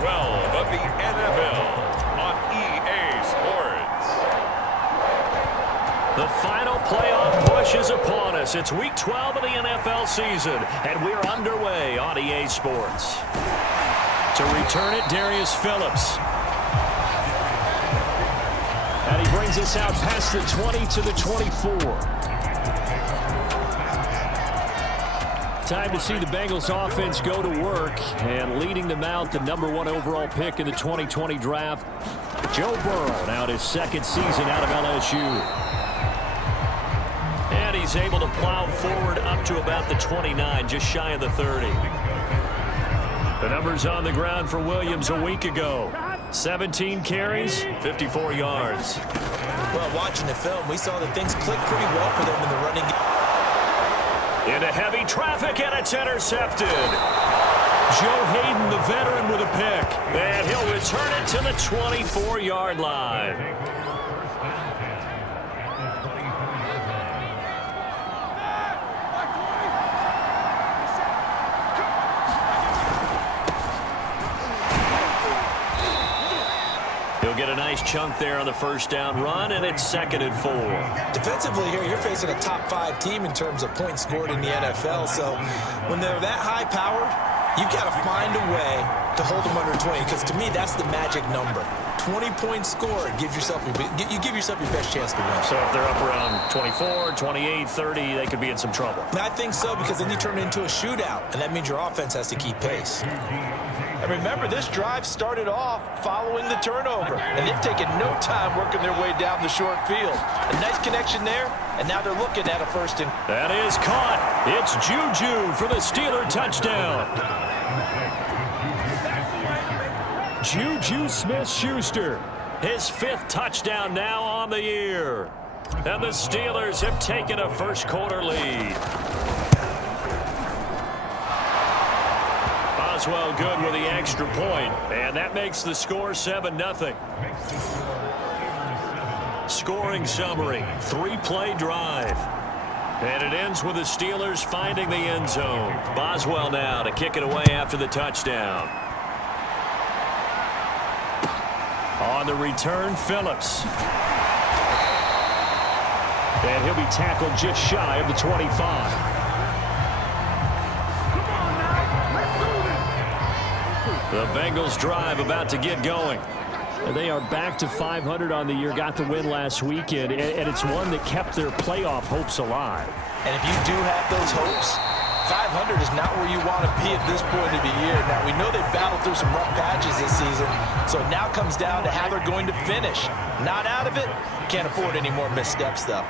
12 of the NFL on EA Sports. The final playoff push is upon us. It's week 12 of the NFL season, and we're underway on EA Sports. To return it, Darius Phillips. And he brings us out past the 20 to the 24. Time to see the Bengals offense go to work, and leading them out, the #1 overall pick in the 2020 draft, Joe Burrow, now his second season out of LSU. And he's able to plow forward up to about the 29, just shy of the 30. The numbers on the ground for Williams a week ago. 17 carries, 54 yards. Well, watching the film, we saw that things clicked pretty well for them in the running game. Into heavy traffic, and it's intercepted. Joe Hayden, the veteran, with a pick. And he'll return it to the 24-yard line. He'll get a nice chunk there on the first down run, and it's 2nd and 4. Defensively here, you're facing a top-5 team in terms of points scored in the NFL. So when they're that high-powered, you've got to find a way to hold them under 20, because to me, that's the magic number. 20 points scored, you give yourself your best chance to win. So if they're up around 24, 28, 30, they could be in some trouble. I think so, because then you turn it into a shootout, and that means your offense has to keep pace. And remember, this drive started off following the turnover, and they've taken no time working their way down the short field. A nice connection there, and now they're looking at a first and... That is caught. It's Juju for the Steeler touchdown. Juju Smith-Schuster, his 5th touchdown now on the year. And the Steelers have taken a first-quarter lead. Boswell good with the extra point, and that makes the score 7-0. Scoring summary, 3-play drive. And it ends with the Steelers finding the end zone. Boswell now to kick it away after the touchdown. On the return, Phillips. And he'll be tackled just shy of the 25. The Bengals drive about to get going. And they are back to 500 on the year, got the win last weekend, and it's one that kept their playoff hopes alive. And if you do have those hopes, 500 is not where you want to be at this point of the year. Now, we know they've battled through some rough patches this season, so it now comes down to how they're going to finish. Not out of it. Can't afford any more missteps, though.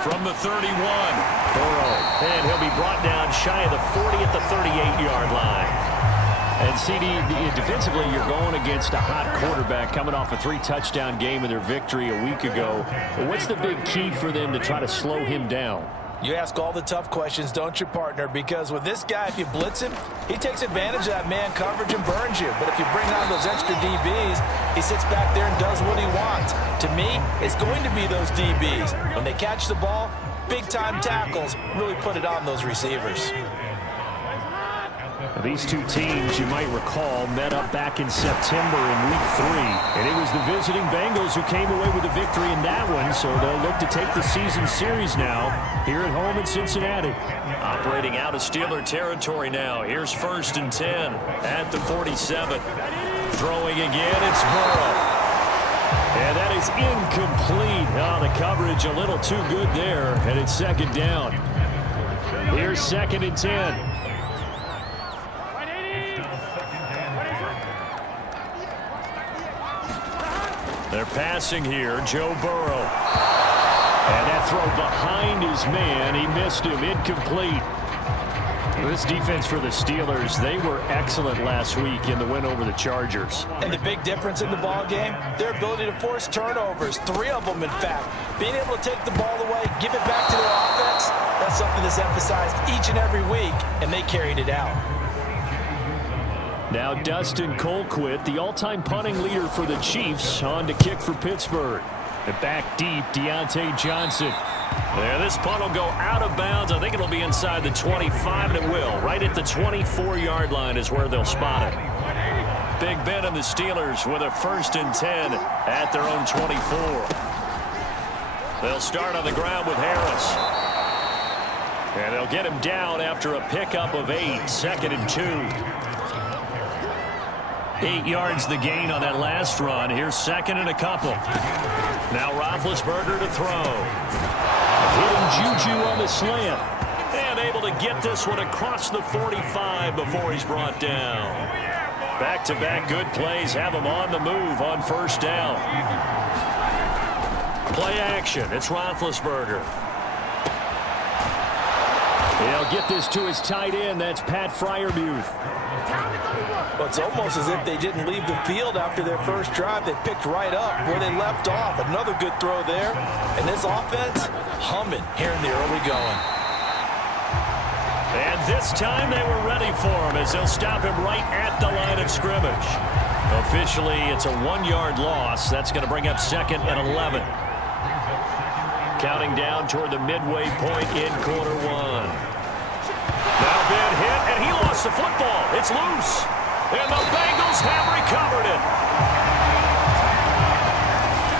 From the 31, Burrow, and he'll be brought down shy of the 40 at the 38-yard line. And CD, defensively, you're going against a hot quarterback coming off a 3-touchdown game in their victory a week ago. But what's the big key for them to try to slow him down? You ask all the tough questions, don't you, partner? Because with this guy, if you blitz him, he takes advantage of that man coverage and burns you. But if you bring on those extra DBs, he sits back there and does what he wants. To me, it's going to be those DBs. When they catch the ball, big-time tackles really put it on those receivers. These two teams, you might recall, met up back in September in Week 3. And it was the visiting Bengals who came away with a victory in that one, so they'll look to take the season series now here at home in Cincinnati. Operating out of Steeler territory now. Here's 1st and 10 at the 47. Throwing again, it's Burrow. And that is incomplete. Oh, the coverage a little too good there, and it's 2nd down. Here's 2nd and 10. They're passing here, Joe Burrow. And that throw behind his man, he missed him, incomplete. This defense for the Steelers, they were excellent last week in the win over the Chargers. And the big difference in the ball game, their ability to force turnovers, 3 of them in fact. Being able to take the ball away, give it back to their offense, that's something that's emphasized each and every week, and they carried it out. Now Dustin Colquitt, the all-time punting leader for the Chiefs, on to kick for Pittsburgh. And back deep, Deontay Johnson. And this punt will go out of bounds. I think it'll be inside the 25, and it will. Right at the 24-yard line is where they'll spot it. Big Ben and the Steelers with a 1st and 10 at their own 24. They'll start on the ground with Harris. And they'll get him down after a pickup of 8, 2nd and 2. 8 yards the gain on that last run. Here's 2nd and a couple. Now Roethlisberger to throw. Hitting Juju on the slant. And able to get this one across the 45 before he's brought down. Back-to-back good plays have him on the move on 1st down. Play action. It's Roethlisberger. He'll get this to his tight end. That's Pat Freiermuth. Well, it's almost as if they didn't leave the field after their first drive. They picked right up where they left off. Another good throw there. And this offense, humming here in the early going. And this time they were ready for him as they'll stop him right at the line of scrimmage. Officially, it's a 1-yard loss. That's going to bring up 2nd and 11. Counting down toward the midway point in quarter 1. Now Ben hit, and he lost the football. It's loose. And the Bengals have recovered it.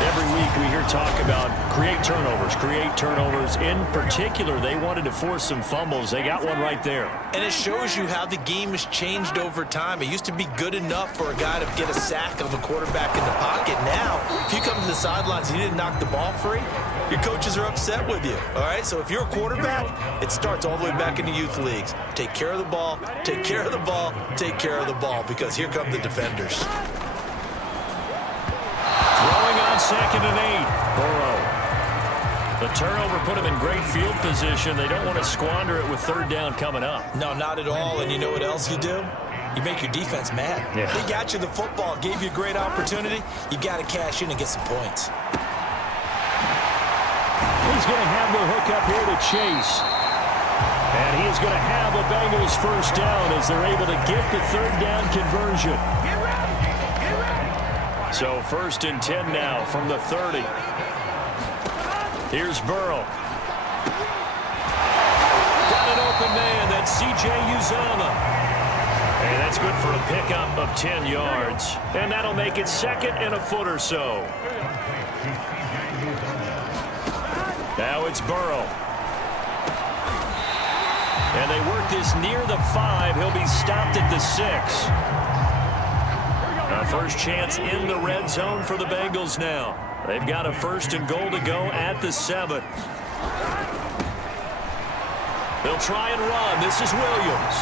Every week we hear talk about create turnovers. In particular, they wanted to force some fumbles. They got one right there. And it shows you how the game has changed over time. It used to be good enough for a guy to get a sack of a quarterback in the pocket. Now, if you come to the sidelines and you didn't knock the ball free, your coaches are upset with you. All right, so if you're a quarterback, it starts all the way back in the youth leagues. Take care of the ball, take care of the ball, take care of the ball, because here come the defenders. Throwing on 2nd and 8, Burrow. The turnover put him in great field position. They don't want to squander it with 3rd down coming up. No, not at all. And you know what else you do? You make your defense mad. Yeah. They got you the football, gave you a great opportunity. You got to cash in and get some points. He's going to have the hook up here to Chase. And he is going to have a Bengals 1st down as they're able to get the 3rd down conversion. So 1st and 10 now from the 30. Here's Burrow. Got an open man. That's C.J. Uzomah. And that's good for a pickup of 10 yards. And that'll make it 2nd and a foot or so. Now it's Burrow. And they work this near the 5. He'll be stopped at the 6. First chance in the red zone for the Bengals now. They've got a 1st and goal to go at the 7. They'll try and run. This is Williams.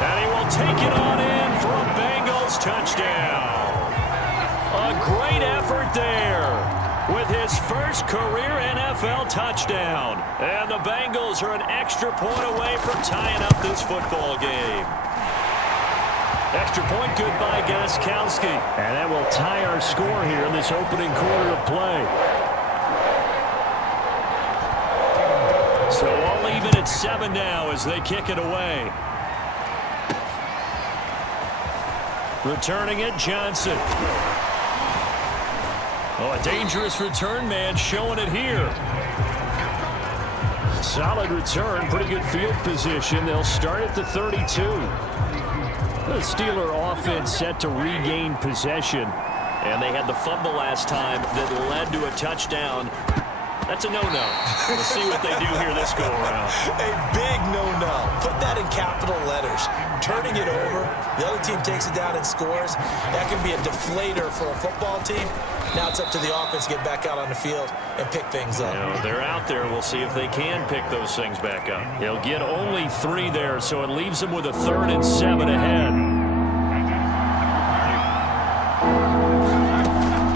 And he will take it on in for a Bengals touchdown. A great effort there with his first career NFL touchdown. And the Bengals are an extra point away from tying up this football game. Extra point good by Gostkowski. And that will tie our score here in this opening quarter of play. So all even at 7 now as they kick it away. Returning it, Johnson. Oh, a dangerous return man showing it here. Solid return, pretty good field position. They'll start at the 32. The Steeler offense set to regain possession. And they had the fumble last time that led to a touchdown. That's a no-no. We'll see what they do here this go-around. A big no-no. Put that in capital letters. Turning it over, the other team takes it down and scores. That can be a deflator for a football team. Now it's up to the offense to get back out on the field and pick things up. You know, they're out there. We'll see if they can pick those things back up. They'll get only 3 there, so it leaves them with a 3rd and 7 ahead.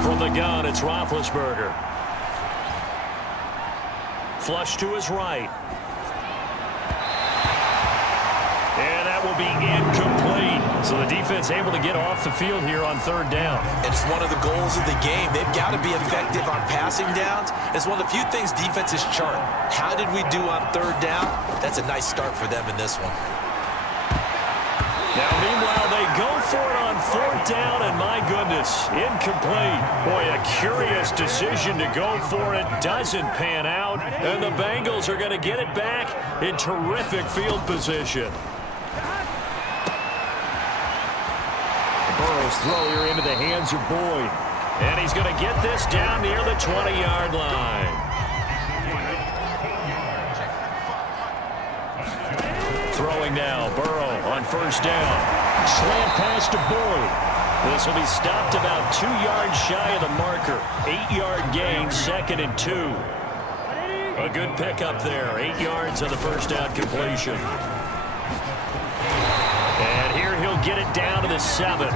From the gun, it's Roethlisberger. Flush to his right. And that will be incomplete. So the defense able to get off the field here on 3rd down. It's one of the goals of the game. They've got to be effective on passing downs. It's one of the few things defenses chart. How did we do on 3rd down? That's a nice start for them in this one. Now, meanwhile, they go for it on 4th down, and my goodness, incomplete. Boy, a curious decision to go for it. Doesn't pan out, and the Bengals are going to get it back in terrific field position. Burrow's throw here into the hands of Boyd. And he's going to get this down near the 20-yard line. Throwing now, Burrow on 1st down. Slant pass to Boyd. This will be stopped about 2 yards shy of the marker. 8-yard gain, 2nd and 2. A good pickup there. 8 yards on the 1st down completion. And here he'll get it down to the 7.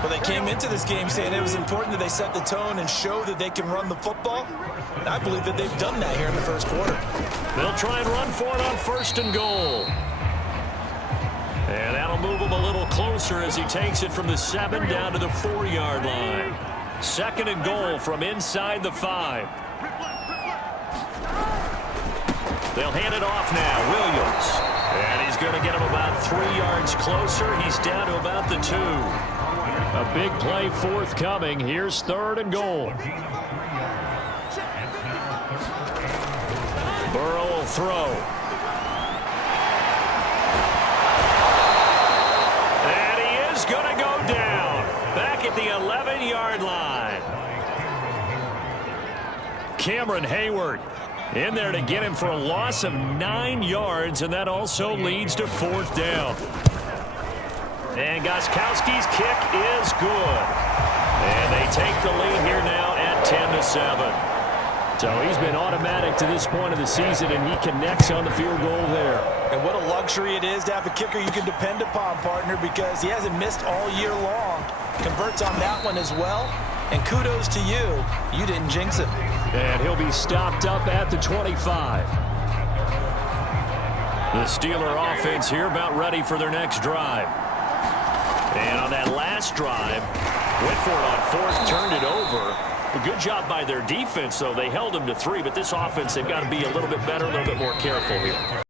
Well, they came into this game saying it was important that they set the tone and show that they can run the football. And I believe that they've done that here in the 1st quarter. They'll try and run for it on 1st and goal. And that'll move him a little closer as he takes it from the 7 down to the 4-yard line. 2nd and goal from inside the 5. They'll hand it off now. Williams. And he's going to get him about 3 yards closer. He's down to about the 2. A big play forthcoming. Here's 3rd and goal. Burrow will throw. And he is going to go down. Back at the 11-yard line. Cameron Hayward in there to get him for a loss of 9 yards, and that also leads to 4th down. And Gostkowski's kick is good. And they take the lead here now at 10-7. So he's been automatic to this point of the season, and he connects on the field goal there. And what a luxury it is to have a kicker you can depend upon, partner, because he hasn't missed all year long. Converts on that one as well. And kudos to you. You didn't jinx him. And he'll be stopped up at the 25. The Steeler offense here about ready for their next drive. And on that last drive, went for it on 4th, turned it over. A good job by their defense, though. They held them to 3, but this offense, they've got to be a little bit better, a little bit more careful here.